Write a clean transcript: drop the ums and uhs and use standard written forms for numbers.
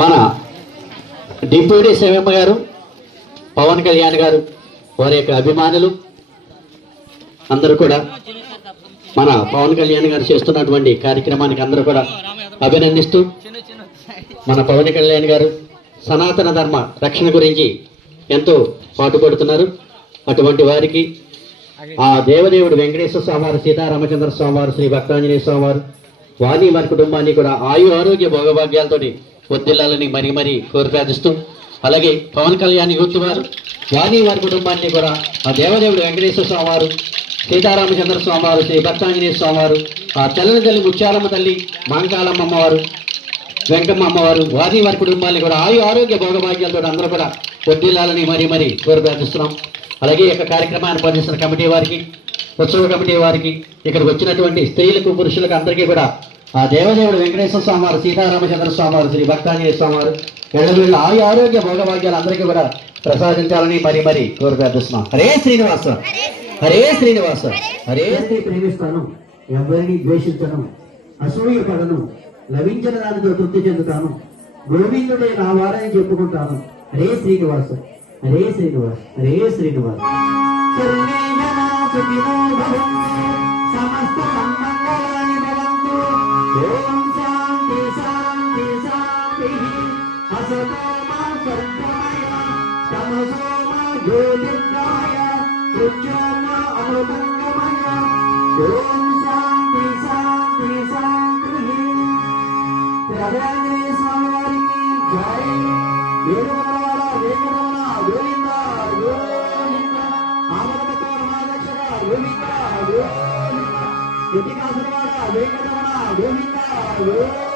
మన deputy CM గారు పవన్ కళ్యాణ్ గారు వారి యొక్క అభిమానులు అందరూ కూడా మన పవన్ కళ్యాణ్ గారు చేస్తున్నటువంటి కార్యక్రమానికి అందరూ కూడా అభినందిస్తూ మన పవన్ కళ్యాణ్ గారు సనాతన ధర్మ రక్షణ గురించి ఎంతో పాటుపడుతున్నారు. అటువంటి వారికి ఆ దేవదేవుడు వెంకటేశ్వర స్వామివారు, సీతారామచంద్ర స్వామివారు, శ్రీ భక్తాంజనేయ స్వామివారు వారి వారి కుటుంబాన్ని కూడా ఆయు ఆరోగ్య భోగభాగ్యాలతో వర్ధిల్లాలని మరీ మరీ కోరి ప్రార్థిస్తూ, అలాగే పవన్ కళ్యాణ్ యూత్ వారు వారి వారి కుటుంబాన్ని కూడా ఆ దేవదేవుడు వెంకటేశ్వర స్వామివారు, సీతారామచంద్ర స్వామివారు, శ్రీ భక్తాంజనేయ స్వామివారు, ఆ తెల్లని తల్లి ముత్యాలమ్మ తల్లి, మాంకాలమ్మ అమ్మవారు, వెంకమ్మ అమ్మవారు వారి వారి కుటుంబాన్ని కూడా ఆయు ఆరోగ్య భోగభాగ్యాలతో అందరూ కూడా వర్ధిల్లాలని మరీ మరీ కోరి ప్రార్థిస్తున్నాం. అలాగే ఈ యొక్క కార్యక్రమాన్ని పనిచేస్తున్న కమిటీ వారికి, ఉత్సవ కమిటీ వారికి, ఇక్కడికి వచ్చినటువంటి స్త్రీలకు పురుషులకు అందరికీ కూడా ఆ దేవదేవుడు వెంకటేశ్వర స్వామివారు, సీతారామచంద్ర స్వామివారు, శ్రీ భక్తాంజనేయ స్వామివారు ఎల్లవేళ ఆయు ఆరోగ్య భోగభాగ్యాలు అందరికీ కూడా ప్రసాదించాలని మరీ మరీ కోరి ప్రార్థిస్తున్నాం. హరే శ్రీనివాస, హరే శ్రీనివాస, హరే శ్రీ. ప్రేమిస్తాను, ఎవరిని ద్వేషించను, అసూయ పడను, లభించిన దానితో తృప్తి చెందుతాను, గోవిందుడే నా వారని చెప్పుకుంటాను. హరే శ్రీనివాస, హరే శ్రీనివాస, హరే శ్రీనివాస. సమస్త సన్మంగళాని భవంతు. ఓం శాంతి శాంతి శాంతి. అసతో మా సర్వమయ, తమసో మా జ్యోతిర్గమయ, మృత్యో మా అమృతంగమయ. ఓం శాంతి శాంతి శాంతి. ప్రధాని స్వామివారికి జై. వేణుగోపాల వేణుగోపాల గోవింద గోవింద. ఆమరణ మహాదక్ష గోవింద గోవింద. వెంకటరమణ గోవింద గోవింద.